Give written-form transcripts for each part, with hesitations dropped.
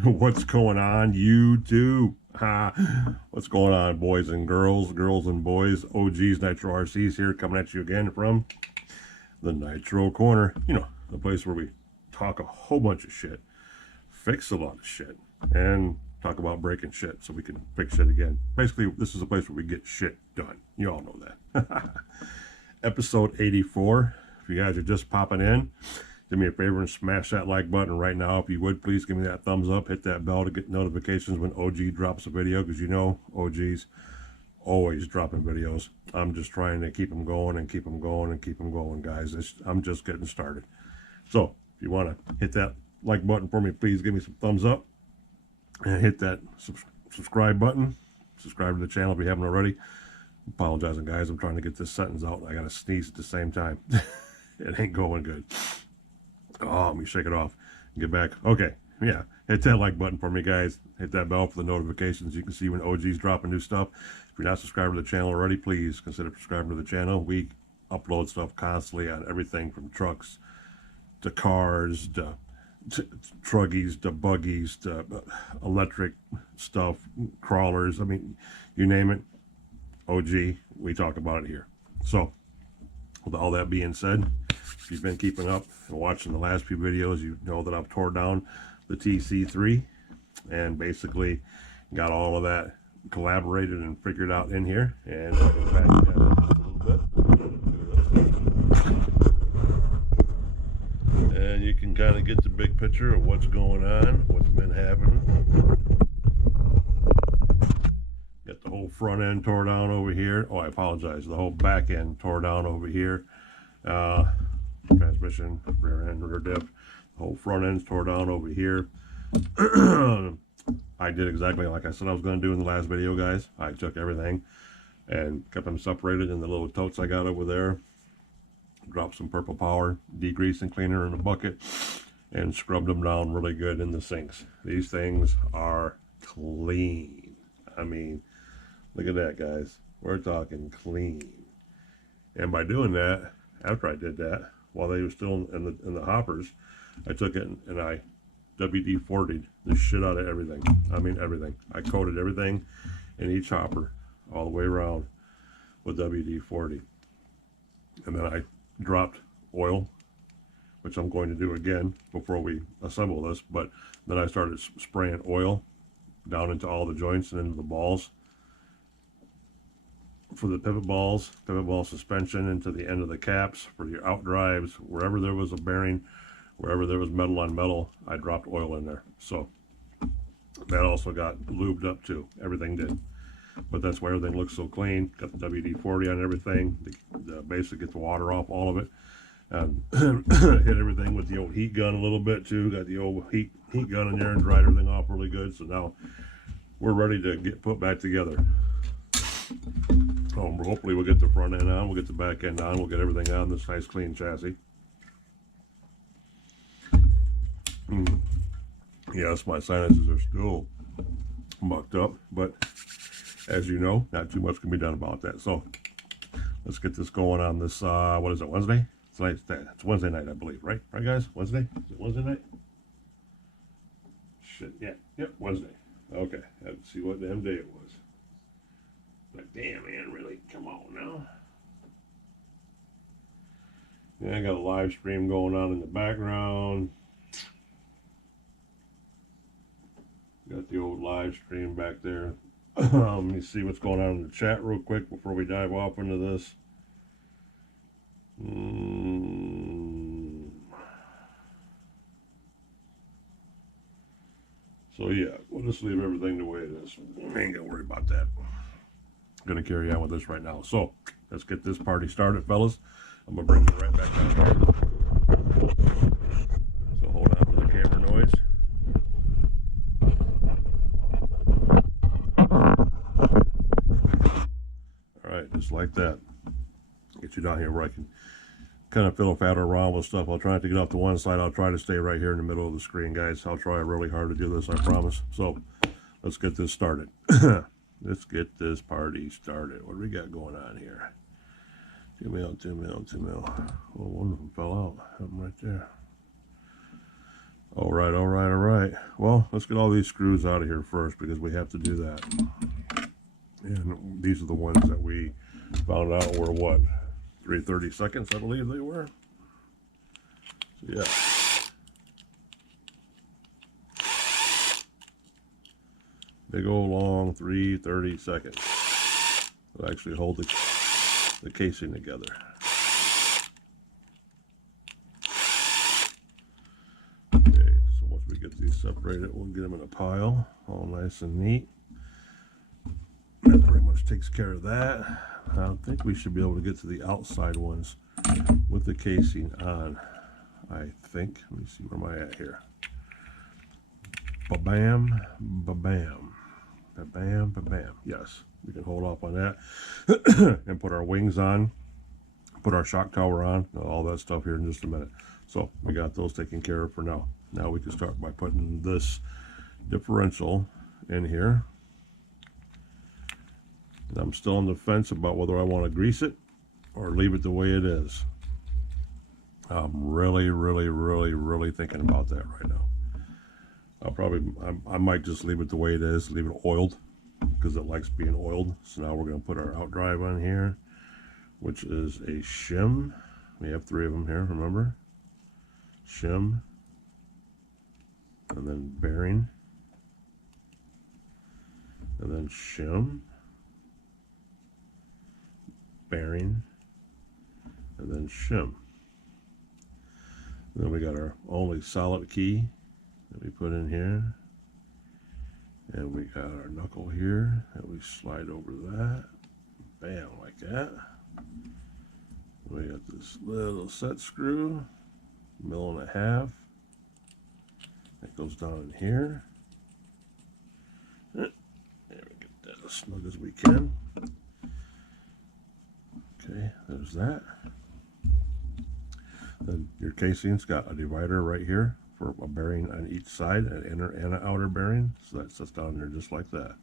What's going on, YouTube? What's going on, boys and girls, girls and boys? OGs, Nitro RCs here, coming at you again from the Nitro Corner. You know, the place where we talk a whole bunch of shit, fix a lot of shit, and talk about breaking shit so we can fix shit again. Basically, this is a place where we get shit done. You all know that. Episode 84. If you guys are just popping in, do me a favor and smash that like button right now. If you would, please give me that thumbs up. Hit that bell to get notifications when OG drops a video, because you know OG's always dropping videos. I'm just trying to keep them going and keep them going and keep them going, guys. I'm just getting started. So if you want to hit that like button for me, please give me some thumbs up. And hit that subscribe button. Subscribe to the channel if you haven't already. Apologizing, guys. I'm trying to get this sentence out. I got to sneeze at the same time. It ain't going good. Oh, let me shake it off. Get back. Okay. Yeah. Hit that like button for me, guys. Hit that bell for the notifications. You can see when OG's dropping new stuff. If you're not subscribed to the channel already, please consider subscribing to the channel. We upload stuff constantly on everything from trucks to cars to truggies to buggies to electric stuff, crawlers. I mean, you name it, OG, we talk about it here. So with all that being said, if you've been keeping up and watching the last few videos, you know that I've tore down the Ntc3 and basically got all of that collaborated and figured out in here. And I'll get back to that just a little bit. And you can kind of get the big picture of what's going on, what's been happening. Got the whole front end tore down over here. Oh, I apologize. The whole back end tore down over here. Transmission, rear end, rear diff. The whole front end's tore down over here. I did exactly like I said I was going to do in the last video, guys. I took everything and kept them separated in the little totes I got over there. Dropped some purple power, degreasing cleaner in a bucket, and scrubbed them down really good in the sinks. These things are clean. I mean, look at that, guys. We're talking clean. And by doing that, after I did that, while they were still in the hoppers, I took it and I WD-40'd the shit out of everything. I mean everything. I coated everything in each hopper all the way around with WD-40. And then I dropped oil, which I'm going to do again before we assemble this, but then I started spraying oil down into all the joints and into the balls for the pivot ball suspension, into the end of the caps for your out drives. Wherever there was a bearing, wherever there was metal on metal, I dropped oil in there. So that also got lubed up too. Everything did. But that's why everything looks so clean. Got the WD-40 on everything. The basically get the water off all of it. And hit everything with the old heat gun a little bit too. Got the old heat gun in there and dried everything off really good. So now we're ready to get put back together. Hopefully we'll get the front end on, we'll get the back end on, we'll get everything on this nice clean chassis. Yes, my sinuses are still mucked up, but as you know, not too much can be done about that. So let's get this going on this, what is it, Wednesday? It's Wednesday night, I believe, right? Right, guys? Wednesday? Is it Wednesday night? Shit, yeah. Yep, Wednesday. Okay, I have to see what damn day it was. Like, damn, man, really? Come on now. Yeah, I got a live stream going on in the background. Got the old live stream back there. Let me see what's going on in the chat real quick before we dive off into this. So yeah, we'll just leave everything the way it is. I ain't gonna worry about that. I'm gonna carry on with this right now. So let's get this party started, fellas. I'm gonna bring you right back down here. So hold on for the camera noise. Alright, just like that. Get you down here where I can kind of fiddle faddle around with stuff. I'll try not to get off to one side. I'll try to stay right here in the middle of the screen, guys. I'll try really hard to do this, I promise. So let's get this started. Let's get this party started. What do we got going on here? 2 mil, 2 mil, 2 mil. Oh, one of them fell out. Something right there. All right, all right, all right. well, let's get all these screws out of here first because we have to do that. And these are the ones that we found out were what, 3/30 seconds, I believe they were. So yeah. Big old long 3/30 seconds. It'll actually hold the casing together. Okay, so once we get these separated, we'll get them in a pile, all nice and neat. That pretty much takes care of that. I think we should be able to get to the outside ones with the casing on. I think. Let me see, where am I at here? Ba-bam, ba-bam, ba-bam, ba-bam. Yes, we can hold off on that and put our wings on, put our shock tower on, all that stuff here in just a minute. So we got those taken care of for now. Now we can start by putting this differential in here. And I'm still on the fence about whether I want to grease it or leave it the way it is. I'm really thinking about that right now. I might just leave it the way it is, leave it oiled, because it likes being oiled. So now we're going to put our outdrive on here, which is a shim. We have 3 of them here, remember? Shim, and then bearing, and then shim, bearing, and then shim. Then we got our only solid key that we put in here, and we got our knuckle here that we slide over that, bam, like that. We got this little set screw, 1.5 mm, that goes down in here. And we get that as snug as we can. Okay, there's that. Then your casing's got a divider right here for a bearing on each side, an inner and an outer bearing. So that sits down there just like that.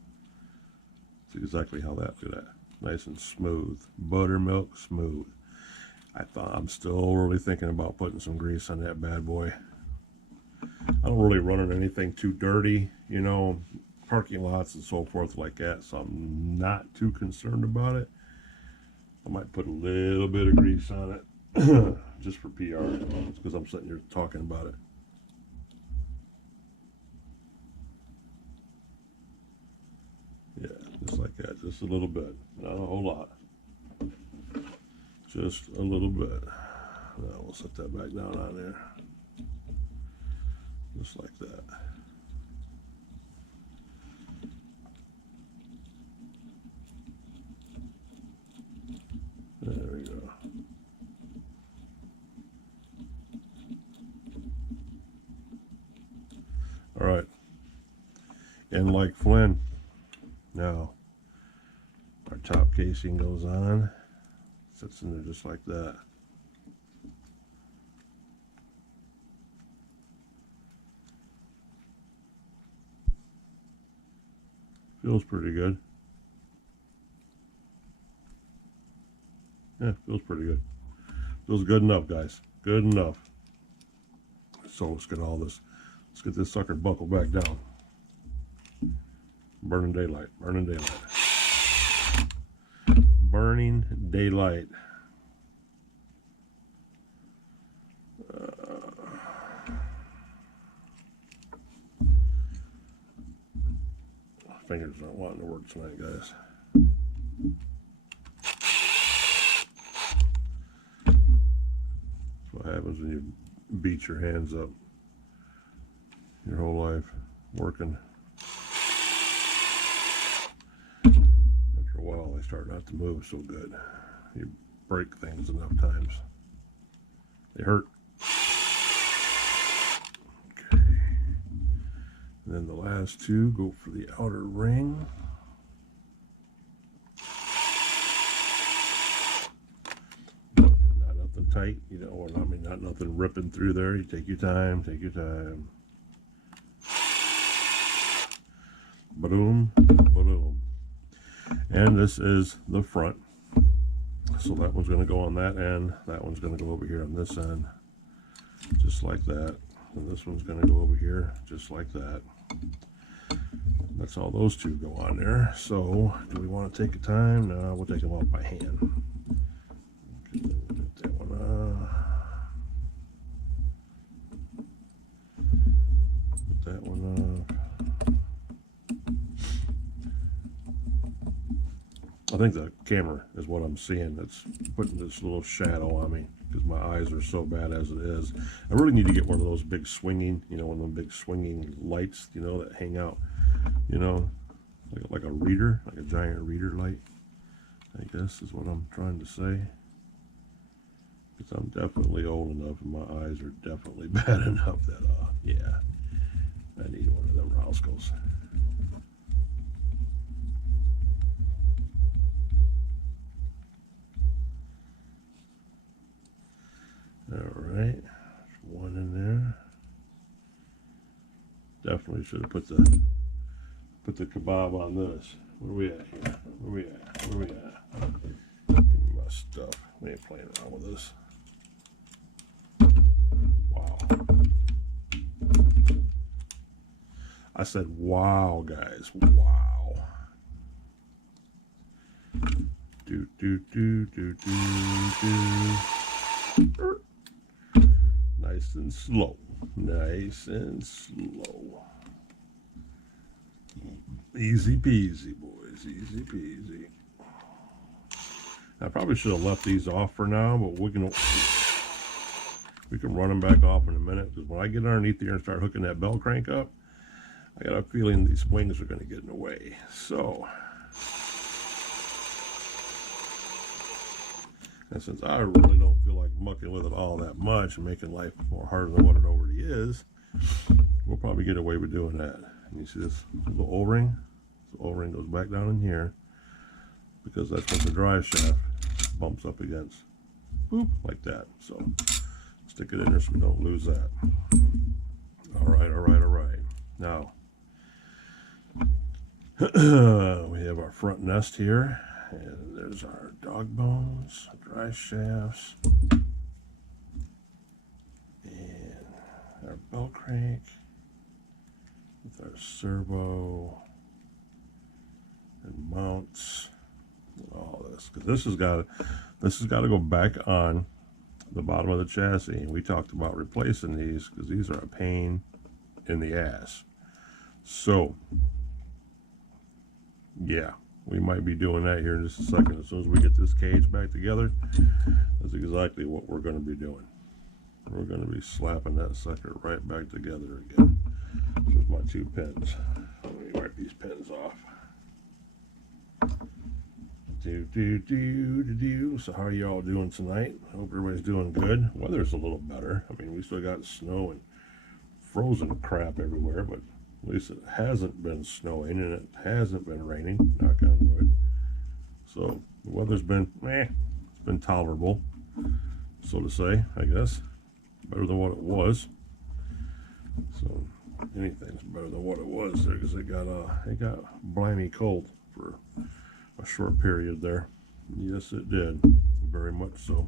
See exactly how that, look at that. Nice and smooth. Buttermilk smooth. I'm still really thinking about putting some grease on that bad boy. I don't really run on anything too dirty, you know, parking lots and so forth like that, so I'm not too concerned about it. I might put a little bit of grease on it just for PR, because I'm sitting here talking about it. Yeah, just like that, just a little bit, not a whole lot, just a little bit. Now we'll set that back down on there, just like that. There we go. All right, and like Flynn, now our top casing goes on, sits in there just like that. Feels pretty good. Yeah, feels pretty good. Feels good enough, guys. Good enough. So let's get all this. Let's get this sucker buckled back down. Burning daylight. Burning daylight. Burning daylight. Fingers aren't wanting to work tonight, guys. That's what happens when you beat your hands up your whole life working. After a while, they start not to move so good. You break things enough times, they hurt. Okay. And then the last 2 go for the outer ring. Not nothing tight, you know, or I mean, not nothing ripping through there. You take your time, take your time. Boom, boom. And this is the front. So that one's going to go on that end. That one's going to go over here on this end, just like that. And this one's going to go over here, just just like that. That's how those two go on there. So, do we want to take a time? No, we'll take them off by hand. Get that one off. Put that one off. I think the camera is what I'm seeing that's putting this little shadow on me because my eyes are so bad as it is. I really need to get one of those big swinging, you know, one of them big swinging lights, you know, that hang out, you know, like a reader, like a giant reader light, I guess is what I'm trying to say. Because I'm definitely old enough and my eyes are definitely bad enough that, yeah, I need one of them Roscoe's. All right, one in there. Definitely should have put the kebab on this. Where we at here? Where we at? Where we at? Give me my stuff. We ain't playing around with this. Wow. I said wow, guys. Wow. Do do do do do do. Nice and slow. Nice and slow. Easy peasy, boys. Easy peasy. I probably should have left these off for now, but we can run them back off in a minute, because when I get underneath here and start hooking that bell crank up, I got a feeling these wings are going to get in the way. So, and since I really don't feel like mucking with it all that much and making life more harder than what it already is, we'll probably get away with doing that. And you see this little O-ring? The O-ring goes back down in here, because that's what the drive shaft bumps up against. Boop, like that. So stick it in there so we don't lose that. All right, all right, all right. Now, we have our front nest here, and there's our dog bones, drive shafts, and our bell crank with our servo and mounts and all this, because this has got to go back on the bottom of the chassis, and we talked about replacing these because these are a pain in the ass. So yeah, we might be doing that here in just a second. As soon as we get this cage back together, that's exactly what we're going to be doing. We're going to be slapping that sucker right back together again. There's my two pins. Let me wipe these pins off. So how are y'all doing tonight? Hope everybody's doing good. Weather's a little better. I mean, we still got snow and frozen crap everywhere, but at least it hasn't been snowing and it hasn't been raining, knock on wood. So the weather's been, it's been tolerable, so to say, I guess. Better than what it was. So anything's better than what it was there, because it got blimey cold for a short period there. Yes, it did. Very much so.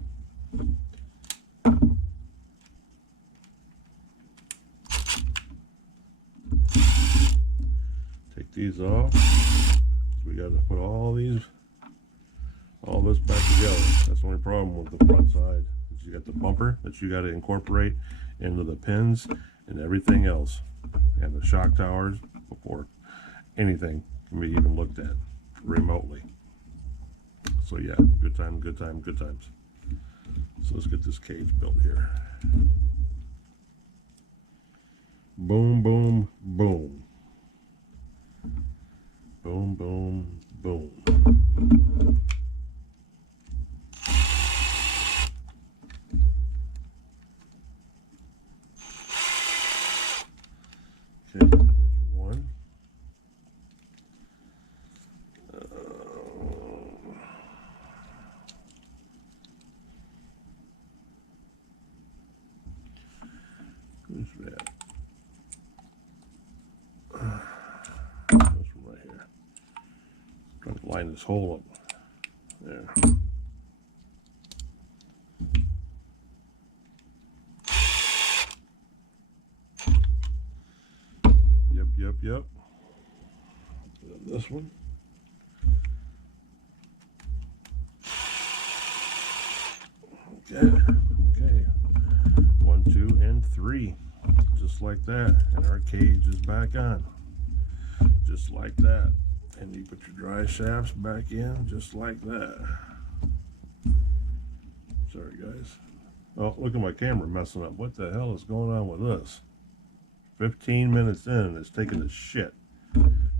Take these off. We got to put all this back together. That's the only problem with the front side. Is you got the bumper that you got to incorporate into the pins and everything else, and the shock towers before anything can be even looked at remotely. So yeah, good time, good time, good times. So let's get this cage built here. Boom, boom, boom. Boom, boom, boom. Okay, there's one. Who's that? This one right here. Trying to line this hole up. There. Yep. This one. Okay. Okay. 1, 2, and 3. Just like that. And our cage is back on. Just like that. And you put your dry shafts back in just like that. Sorry, guys. Oh, look at my camera messing up. What the hell is going on with this? 15 minutes in and it's taking a shit.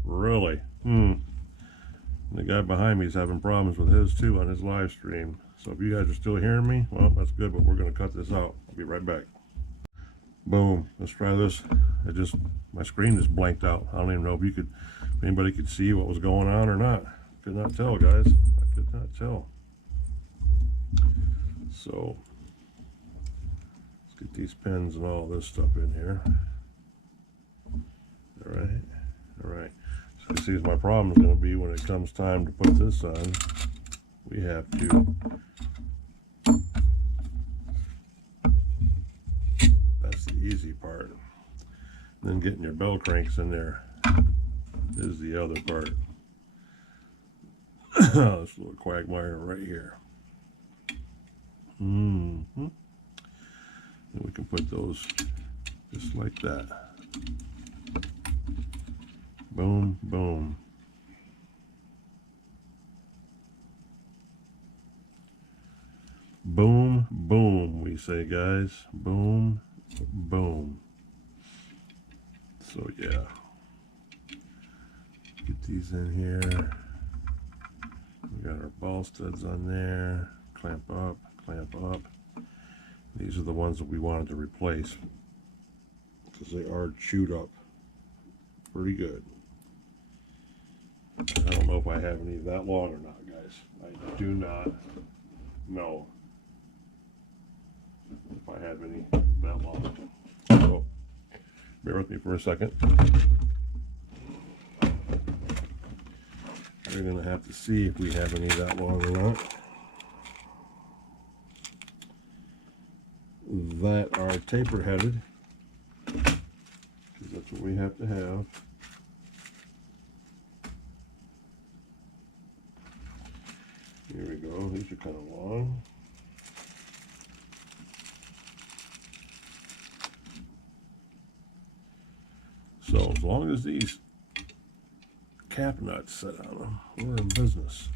Really? The guy behind me is having problems with his too on his live stream. So if you guys are still hearing me, well, that's good, but we're going to cut this out. I'll be right back. Boom. Let's try this. My screen just blanked out. I don't even know if anybody could see what was going on or not. Could not tell, guys. I could not tell. So let's get these pins and all this stuff in here. All right. All right. So see, my problem is going to be when it comes time to put this on, we have to. That's the easy part. Then getting your bell cranks in there is the other part. This little quagmire right here. And we can put those just like that. Boom, boom. Boom, boom, we say, guys. Boom, boom. So, yeah. Get these in here. We got our ball studs on there. Clamp up, clamp up. These are the ones that we wanted to replace because they are chewed up pretty good. I don't know if I have any that long or not, guys. I do not know if I have any that long. So, bear with me for a second. We're going to have to see if we have any that long or not. That are taper headed, because that's what we have to have. Here we go. These are kind of long. So as long as these cap nuts set on them, we're in business.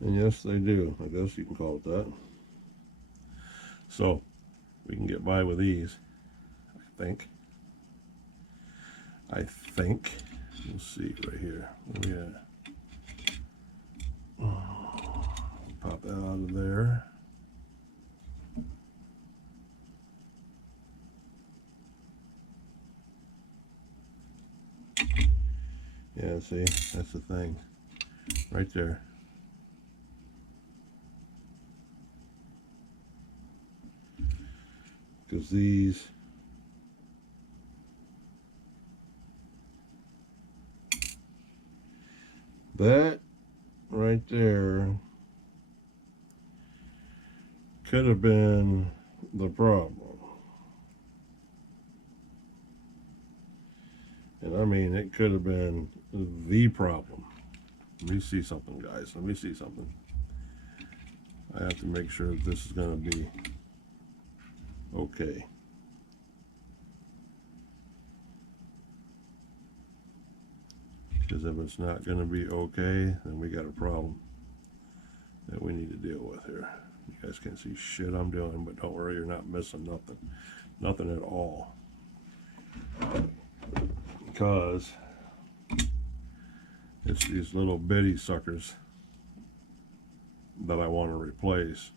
And yes, they do. I guess you can call it that. So we can get by with these, I think. We'll see right here. Where we at? Pop that out of there. Yeah, see, that's the thing. Right there. Because these that right there could have been the problem. And I mean, it could have been the problem. Let me see something, guys. Let me see something. I have to make sure that this is going to be okay. Because if it's not going to be okay, then we got a problem that we need to deal with here. You guys can't see shit I'm doing, but don't worry, you're not missing nothing. Nothing at all. Because it's these little bitty suckers that I want to replace.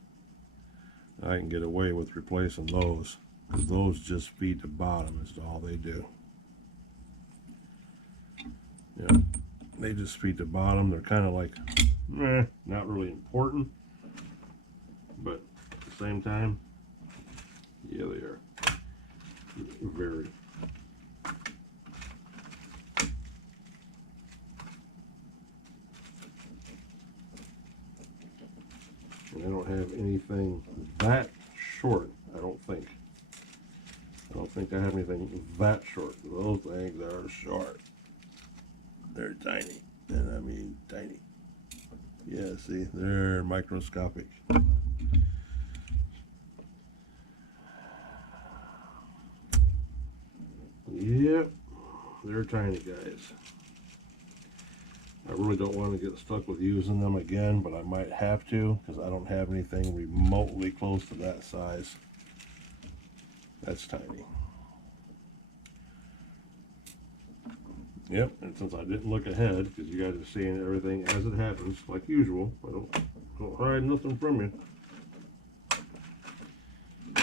I can get away with replacing those because those just feed the bottom is all they do. Yeah, they just feed the bottom. They're kind of like, not really important, but at the same time, yeah, they are very. And I don't have anything that short, I don't think. I don't think I have anything that short. Those things are short. They're tiny. And I mean tiny. Yeah, see, they're microscopic. Yep, they're tiny guys. I really don't want to get stuck with using them again, but I might have to because I don't have anything remotely close to that size. That's tiny. Yep, and since I didn't look ahead, because you guys are seeing everything as it happens, like usual, I don't hide nothing from you.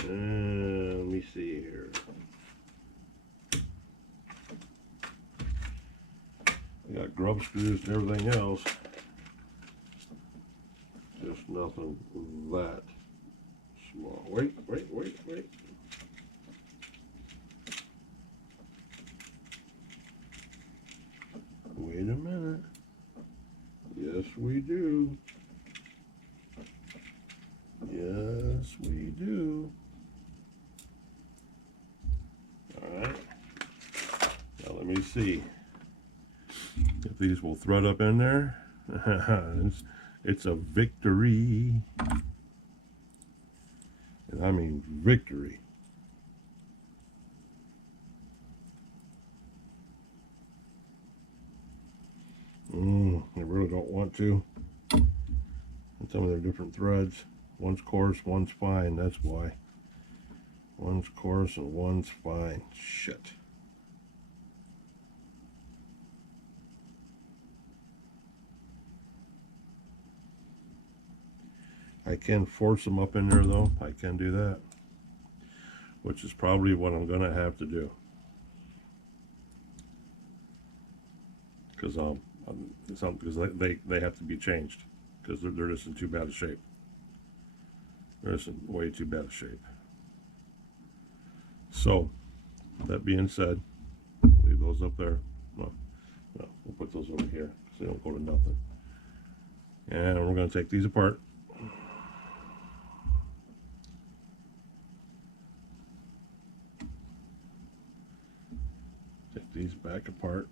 And let me see here. I got grub screws and everything else. Just nothing that small. Wait. Wait a minute. Yes, we do. Yes, we do. Alright. Now let me see if these will thread up in there. It's a victory. And I mean victory. I really don't want to. And some of their different threads. One's coarse, one's fine. That's why. One's coarse and one's fine. Shit. I can force them up in there though. I can do that. Which is probably what I'm going to have to do. Because they have to be changed because they're just in too bad a shape. They're just in way too bad a shape. So that being said, leave those up there. No, we'll put those over here so they don't go to nothing. And we're going to take these apart. Take these back apart.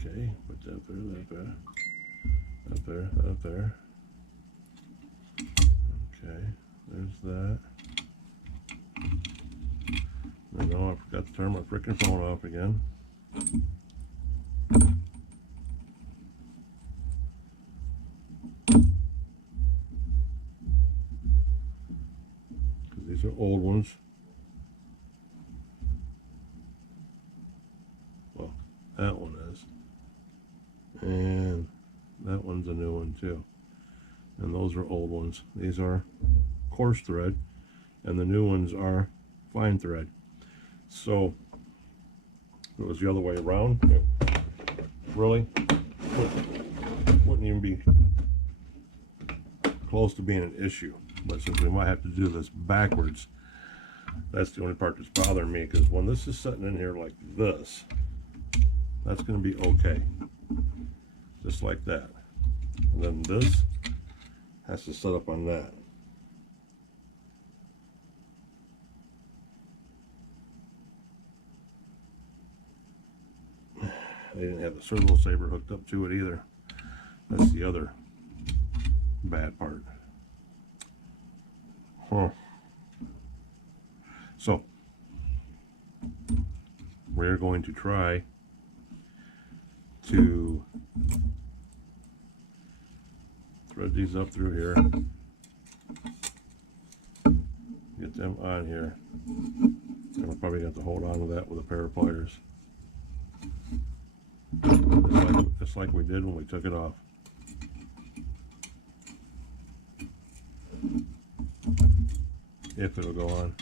Okay, put that there, that there. Okay, there's that. No, I forgot to turn my freaking phone off again. Because these are old ones. Well, that one is. And that one's a new one too. And those are old ones. These are coarse thread, and the new ones are fine thread. So if it was the other way around, it really wouldn't even be close to being an issue. But since we might have to do this backwards, that's the only part that's bothering me, because when this is sitting in here like this, that's going to be okay. Just like that. And then this has to set up on that. They didn't have the servo saber hooked up to it either. That's the other bad part. Huh. So we're going to try to thread these up through here, get them on here, and we're probably going to have to hold on to that with a pair of pliers, just like we did when we took it off. If it'll go on.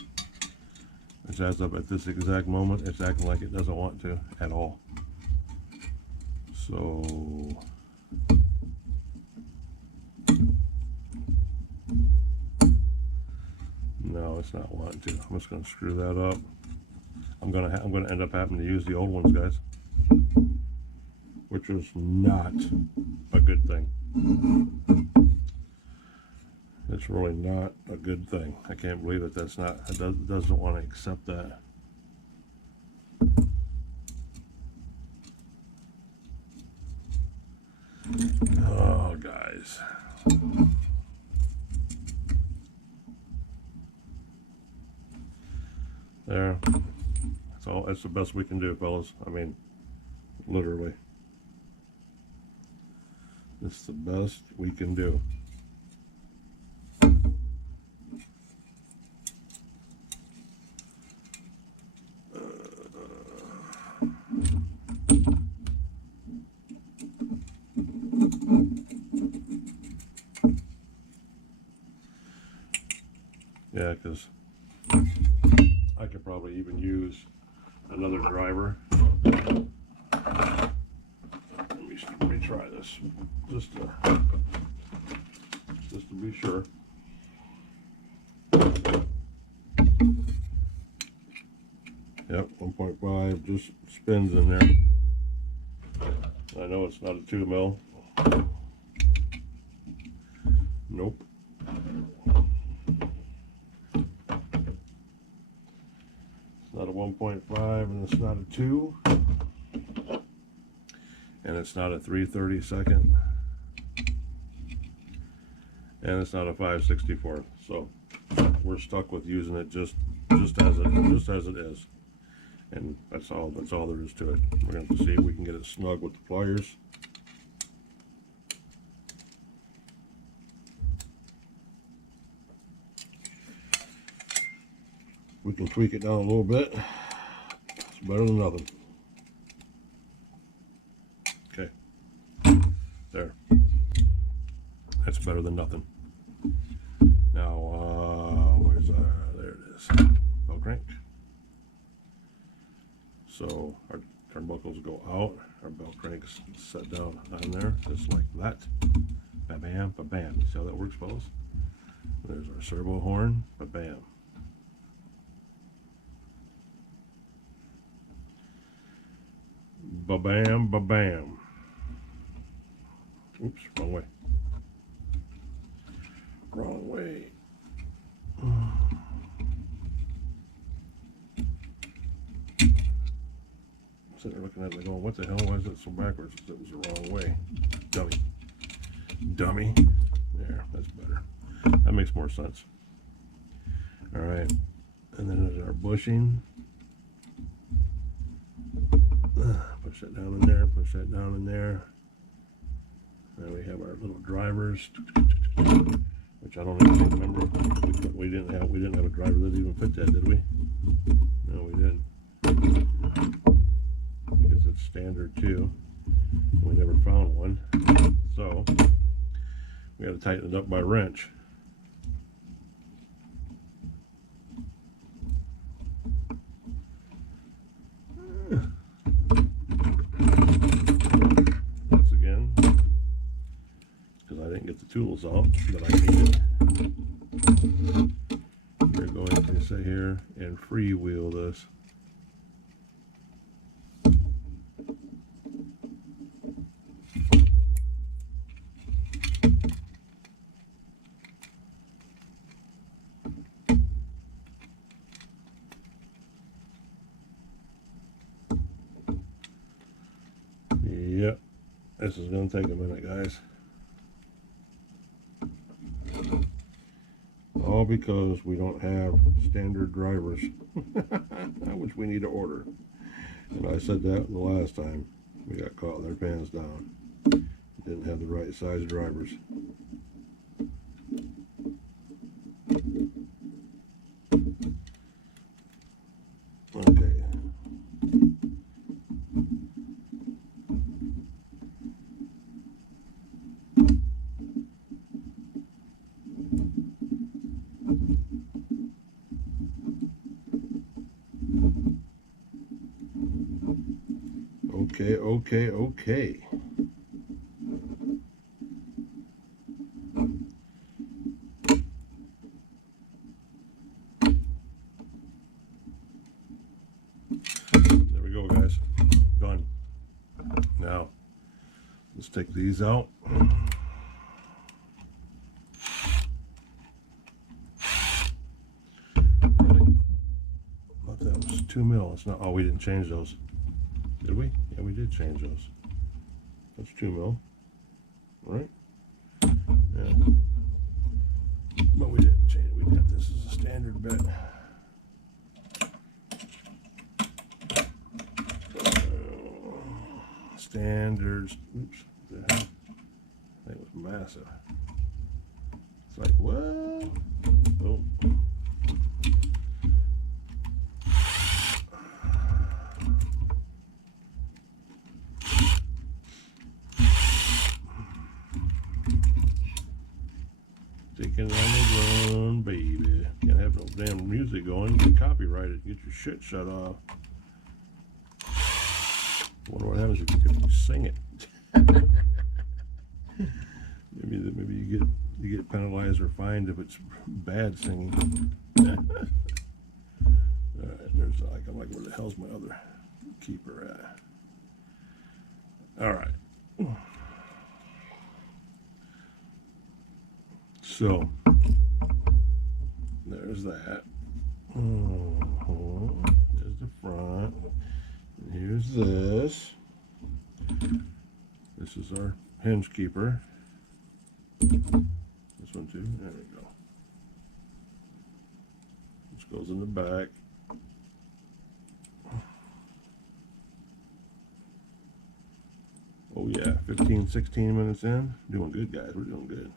It's as up at this exact moment, it's acting like it doesn't want to at all. So no, it's not wanting to. I'm just going to screw that up. I'm going to end up having to use the old ones, guys, which is not a good thing. It's really not a good thing. I can't believe it. That's not, it doesn't want to accept that. Oh, guys. There. That's the best we can do, fellas. I mean, literally. It's the best we can do. Yeah, because I could probably even use another driver. Let me try this just to be sure. Yep, 1.5 just spins in there. I know it's not a 2 mil. Nope. It's not a 1.5 and it's not a 2. And it's not a 3/32. And it's not a 5/64. So we're stuck with using it just as it is. And that's all there is to it. We're going to have to see if we can get it snug with the pliers. We can tweak it down a little bit. It's better than nothing. Okay. There. That's better than nothing. Now, where's there it is. Bell crank. So our turnbuckles go out, our bell cranks set down on there, just like that. Ba-bam, ba-bam. You see how that works, fellas? There's our servo horn, ba-bam. Ba-bam, ba-bam. Oops, wrong way. Wrong way. Sitting there looking at it going, what the hell, why is it so backwards? It was the wrong way. Dummy. Dummy. There, that's better. That makes more sense. Alright. And then there's our bushing. Push that down in there, push that down in there. Then we have our little drivers, which I don't even remember. We didn't have a driver that even fit that, did we? No, we didn't. Because it's standard too. We never found one. So we got to tighten it up by wrench. Once again, because I didn't get the tools out that I needed. We're going to sit here and freewheel this. Yep, this is going to take a minute, guys. All because we don't have standard drivers, which we need to order. And I said that the last time we got caught with our pants down. Didn't have the right size drivers. Okay. Okay. There we go, guys. Done. Now, let's take these out. 2 mil. It's not. Oh, we didn't change those, did we? Yeah, we did change those. That's 2 mil, right? Yeah. But we didn't change it. We got this as a standard bit. Standards. Oops. The hell? That was massive. It's like, what? Oh. Taking on the run, baby. Can't have no damn music going. You get copyrighted. Get your shit shut off. Wonder what happens if you sing it. maybe you get penalized or fined if it's bad singing. Alright, there's I'm like, where the hell's my other keeper at? Alright. So there's that. There's the front. And here's this. This is our hinge keeper. This one too. There we go. This goes in the back. Oh yeah, 15, 16 minutes in. Doing good, guys. We're doing good.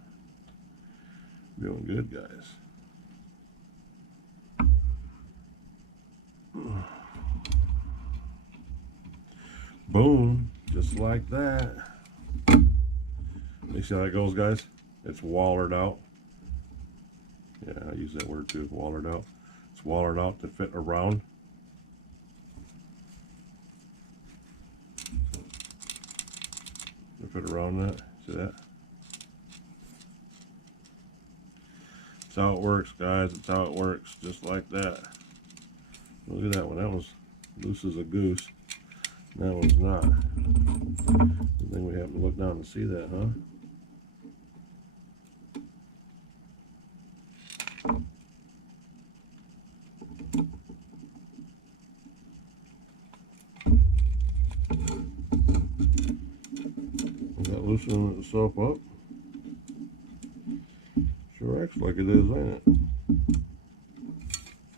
Doing good, guys. Boom, just like that. You see how that goes, guys? It's wallered out. Yeah, I use that word too, wallered out. It's wallered out to fit around. To fit around that. See that? That's how it works, guys. That's how it works, just like that. Look at that one. That was loose as a goose. That one's not. I think we have to look down and see that, huh? Is that loosening itself up? Sure acts like it is, ain't it?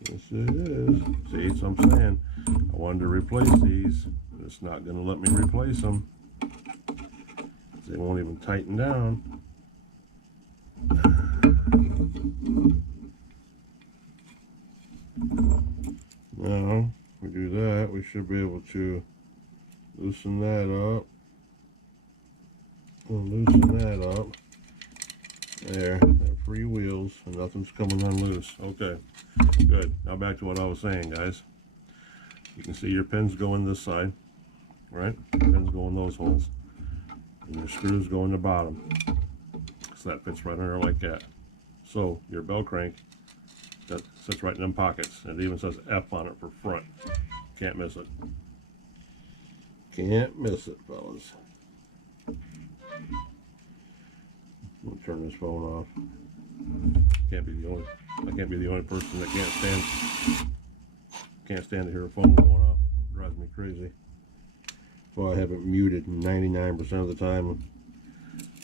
Yes, it is. See, that's what I'm saying. I wanted to replace these, but it's not going to let me replace them. They won't even tighten down. Now, if we do that, we should be able to loosen that up. We'll loosen that up. There, they're free wheels and nothing's coming unloose. Okay, good. Now back to what I was saying, guys. You can see your pins go in this side, right? Pins go in those holes. And your screws go in the bottom. So that fits right in there like that. So your bell crank, that sits right in them pockets. And it even says F on it for front. Can't miss it. Can't miss it, fellas. I'm gonna turn this phone off. I can't be the only person that can't stand to hear a phone going off. It drives me crazy. So I have it muted 99% of the time.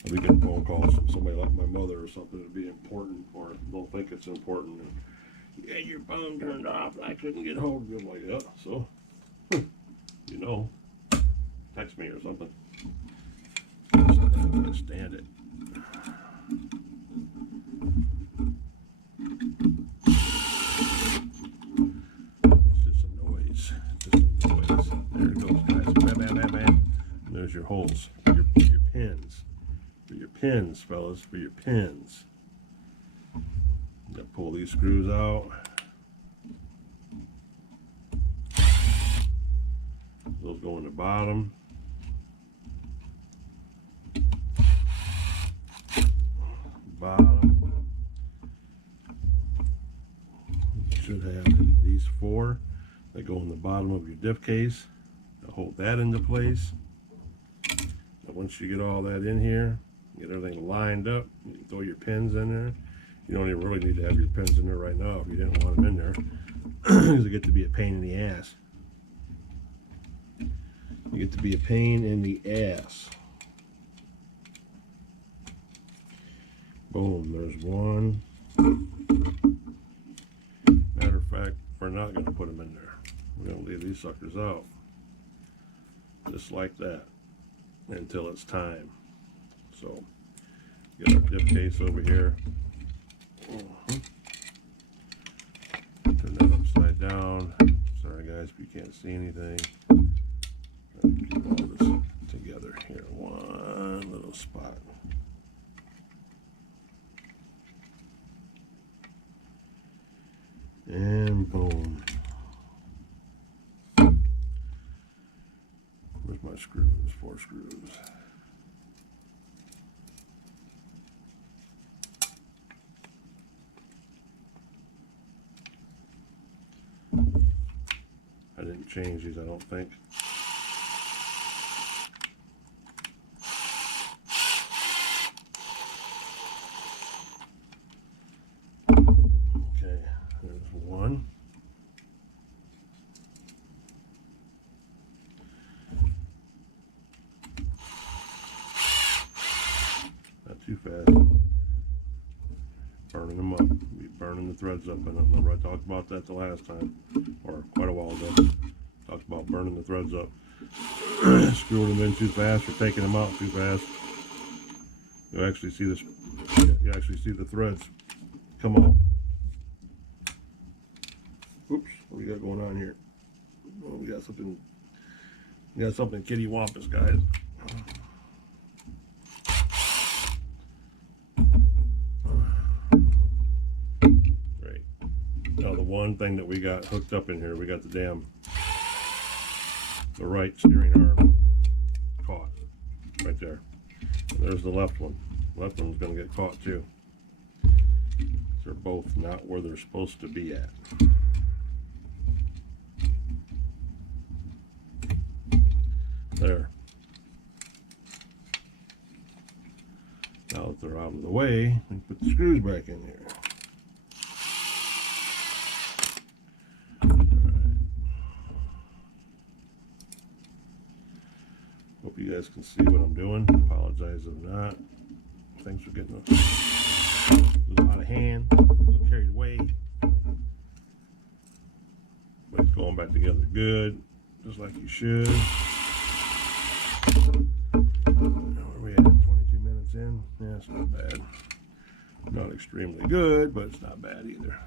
I'll be getting phone calls from somebody like my mother or something to be important, or don't think it's important. And, you had your phone turned off. I couldn't get hold of you. I'm like, yeah, so you know, text me or something. I can't stand it. It's just a noise. Just a noise. There it goes, guys. Bam, bam, bam, bam. And there's your holes for your pins. For your pins, fellas. For your pins. You gotta pull these screws out. Those go in the bottom. Bottom. You should have these four that go in the bottom of your diff case to hold that into place. Now once you get all that in here, get everything lined up, you can throw your pins in there. You don't even really need to have your pins in there right now if you didn't want them in there. Because it get to be a pain in the ass. You get to be a pain in the ass. Boom, there's one. Matter of fact, we're not going to put them in there. We're going to leave these suckers out. Just like that. Until it's time. So, get our dip case over here. Turn that upside down. Sorry guys, if you can't see anything. Try to keep all this together here. One little spot. And boom. Where's my screws? 4 screws. I didn't change these, I don't think. Okay, there's one. Not too fast. Burning them up. Be burning the threads up in them. Remember I talked about that the last time, or quite a while ago. Talked about burning the threads up. Screwing them in too fast or taking them out too fast. You actually see this. You actually see the threads come off. Oops, what we got going on here? Oh, we got something. We got something kitty wampus, guys. Great. Now the one thing that we got hooked up in here, we got the right steering arm caught right there. And there's the left one. The left one's going to get caught too. They're both not where they're supposed to be at. There. Now that they're out of the way, we put the screws back in here. Hope you guys can see what I'm doing. Apologize if not. Things are getting a little out of hand, a little carried away. But it's going back together good, just like you should. Where are we at? 22 minutes in? Yeah, it's not bad. Not extremely good, but it's not bad either.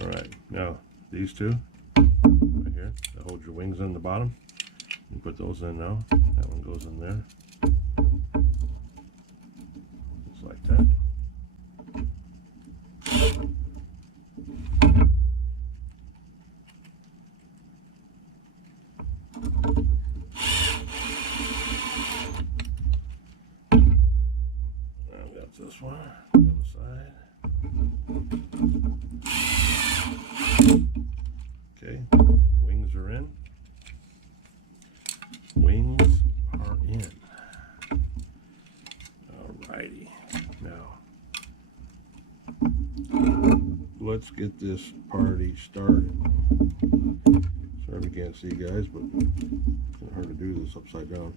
Alright, now these two right here that hold your wings in the bottom. You put those in now. That one goes in there. Just like that. Now we got this one on the side. Okay, wings are in. Wings are in. Alrighty. Now, let's get this party started. Sorry we can't see, guys, but it's kind of hard to do this upside down.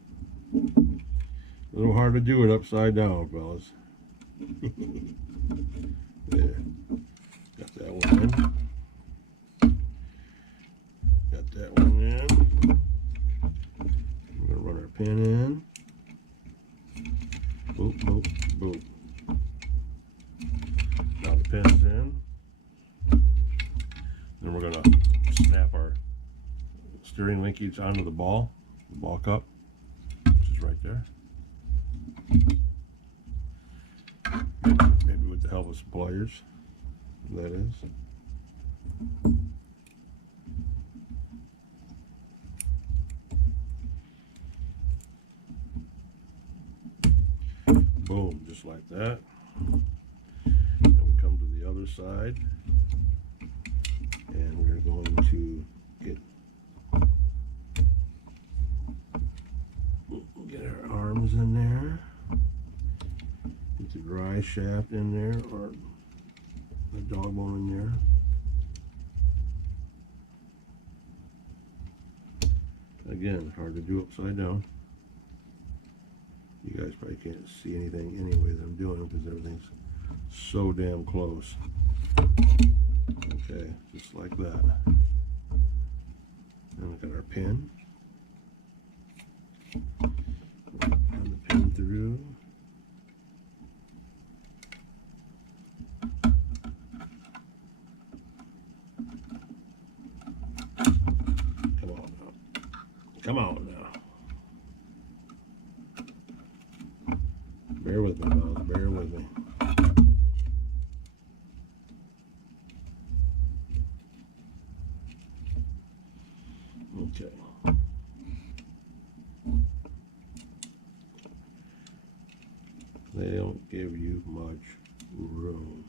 A little hard to do it upside down, fellas. There. Got that one in. Got that one in. We're going to run our pin in. Boop, boop, boop. Now the pin's in. Then we're going to snap our steering linkage onto the ball cup, which is right there. Maybe with the help of some pliers, that is. Boom, just like that. And we come to the other side, and we're going to get our arms in there, get the dry shaft in there, or the dog bone in there. Again, hard to do upside down. You guys probably can't see anything anyway that I'm doing because everything's so damn close. Okay, just like that. And we got our pin. Run the pin through. Come on now. Come on now. Bear with me, Miles. Bear with me. Okay. They don't give you much room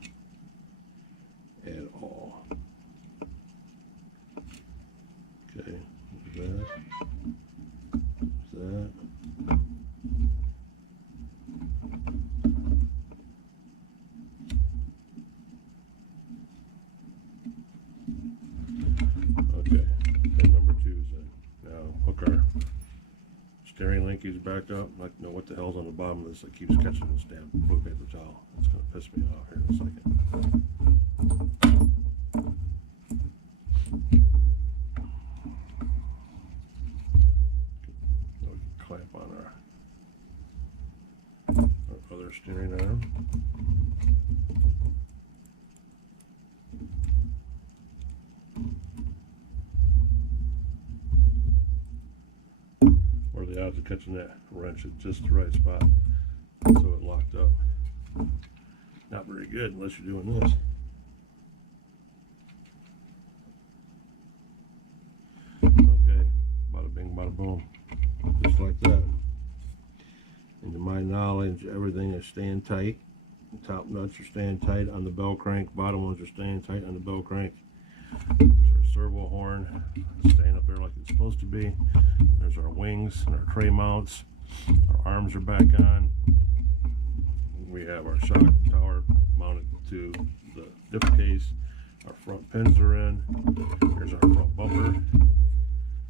at all. Okay, that. Okay, and number 2 is in. Now hook our steering link is backed up. I don't know what the hell's on the bottom of this that keeps catching this damn blue paper towel. It's gonna piss me off here in a second. We can clamp on our other steering arm. Or the odds of catching that wrench at just the right spot so it locked up. Not very good unless you're doing this. Okay, bada bing, bada boom. Just like that. And to my knowledge, everything is staying tight. The top nuts are staying tight on the bell crank. Bottom ones are staying tight on the bell crank. There's our servo horn staying up there like it's supposed to be. There's our wings and our tray mounts. Our arms are back on. We have our shock tower mounted to the dip case. Our front pins are in. Here's our front bumper.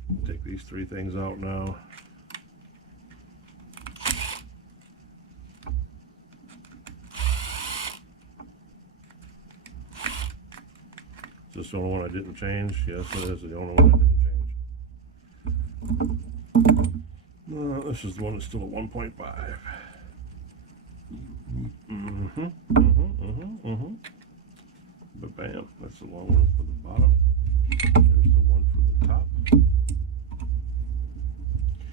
We'll take these 3 things out now. Is this the only one I didn't change? Yes, it is the only one I didn't change. No, this is the one that's still at 1.5. But bam, that's the long one for the bottom. There's the one for the top.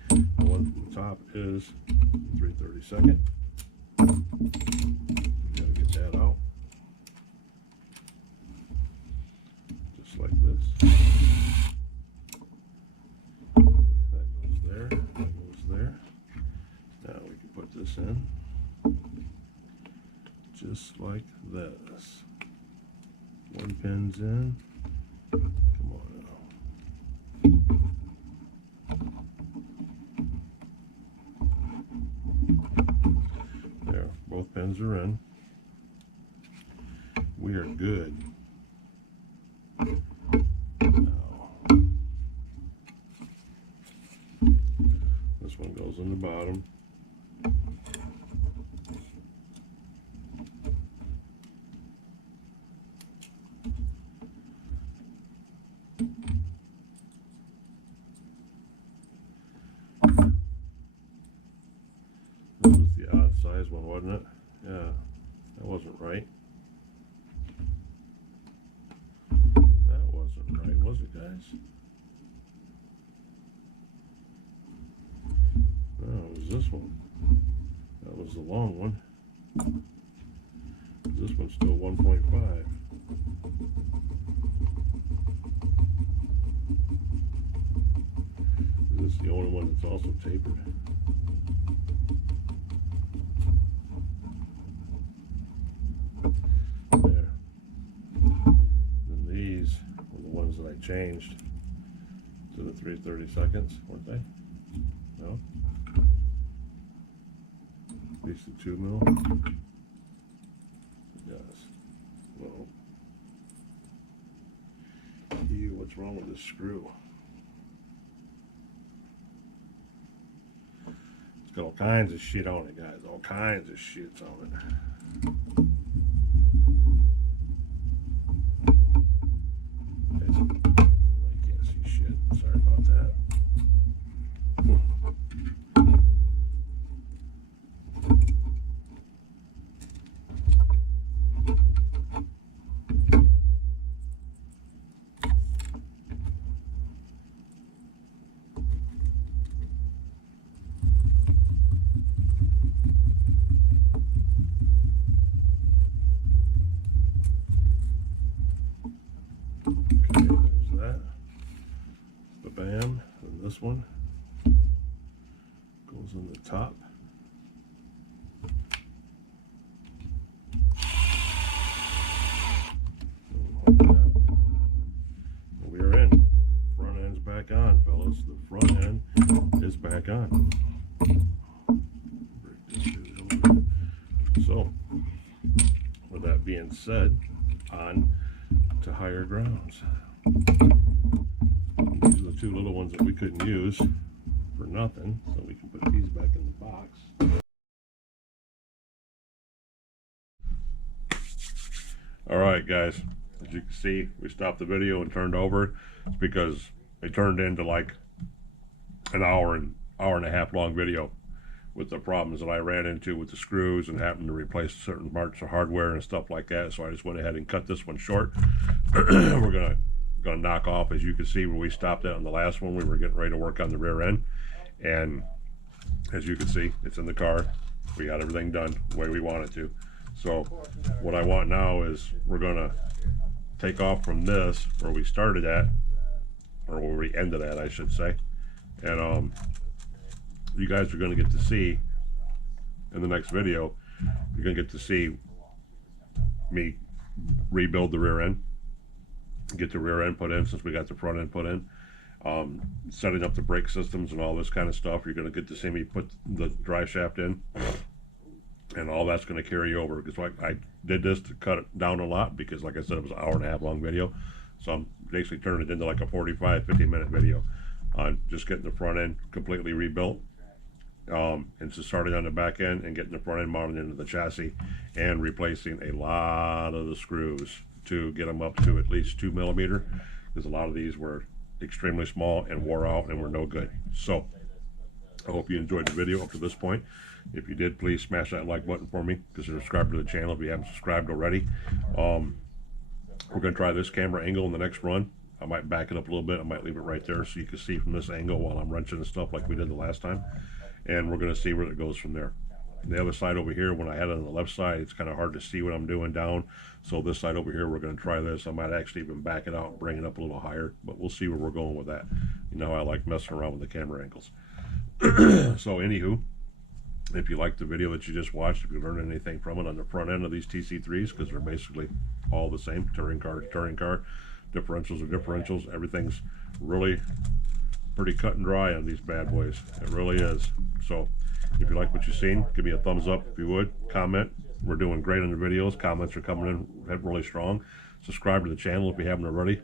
The one from the top is 3/32. Gotta get that out. Just like this. That goes there. That goes there. Now we can put this in. Just like this. 1 pin's in. Come on now. There, both pins are in. We are good. Now, this one goes in the bottom. This was the odd size one, wasn't it? Yeah, that wasn't right. That wasn't right, was it, guys? No, it was this one. That was the long one. This one's still 1.5. This is the only one that's also tapered. There. Then these were the ones that I changed to the 3/32, weren't they? No? At least the 2 mil. Yes. Well, what's wrong with this screw? got all kinds of shit on it, guys. All kinds of shits on it. Okay, you can't see shit. Sorry about that. Okay, there's that. The bam, and this one goes on the top. We are in. Front end's back on, fellas. The front end is back on. So, with that being said, on to higher grounds. These are the two little ones that we couldn't use for nothing, so we can put these back in the box. All right, guys, as you can see, we stopped the video and turned over. It's because it turned into like an hour and a half long video with the problems that I ran into with the screws and having to replace certain parts of hardware and stuff like that. So I just went ahead and cut this one short. We're gonna knock off, as you can see, where we stopped at on the last one. We were getting ready to work on the rear end, and as you can see, it's in the car. We got everything done the way we want it to. So what I want now is we're gonna take off from this where we started at, or where we ended at, I should say, and you guys are going to get to see in the next video, you're going to get to see me rebuild the rear end, get the rear end put in since we got the front end put in, setting up the brake systems and all this kind of stuff. You're going to get to see me put the drive shaft in, and all that's going to carry over, because I did this to cut it down a lot, because like I said, it was an hour and a half long video, so I'm basically turning it into like a 45-50 minute video on just getting the front end completely rebuilt, and so starting on the back end and getting the front end mounted into the chassis and replacing a lot of the screws to get them up to at least 2 millimeter, because a lot of these were extremely small and wore out and were no good. So I hope you enjoyed the video up to this point. If you did, please smash that like button for me, because subscribe to the channel if you haven't subscribed already. We're going to try this camera angle in the next run. I might back it up a little bit. I might leave it right there so you can see from this angle while I'm wrenching and stuff like we did the last time. And we're going to see where it goes from there. The other side over here, when I had it on the left side, it's kind of hard to see what I'm doing down. So this side over here, we're going to try this. I might actually even back it out and bring it up a little higher, but we'll see where we're going with that. You know, I like messing around with the camera angles. So anywho, if you liked the video that you just watched, if you learned anything from it on the front end of these TC3s, because they're basically all the same, touring car, differentials are differentials, everything's really pretty cut and dry on these bad boys. It really is. So if you like what you've seen, give me a thumbs up if you would. Comment. We're doing great on the videos. Comments are coming in really strong. Subscribe to the channel if you haven't already.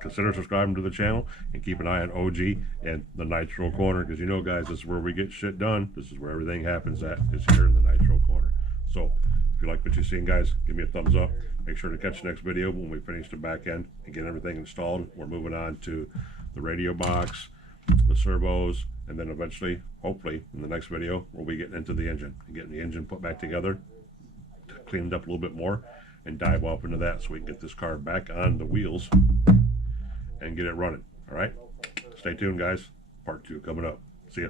Consider subscribing to the channel, and keep an eye on OG and the Nitro Corner, because you know, guys, this is where we get shit done. This is where everything happens at, is here in the Nitro Corner. So if you like what you've seen, guys, give me a thumbs up. Make sure to catch the next video when we finish the back end and get everything installed. We're moving on to the radio box, the servos, and then eventually, hopefully, in the next video, we'll be getting into the engine and getting the engine put back together, cleaned up a little bit more, and dive off into that so we can get this car back on the wheels and get it running. All right, stay tuned, guys. Part 2 coming up. See ya.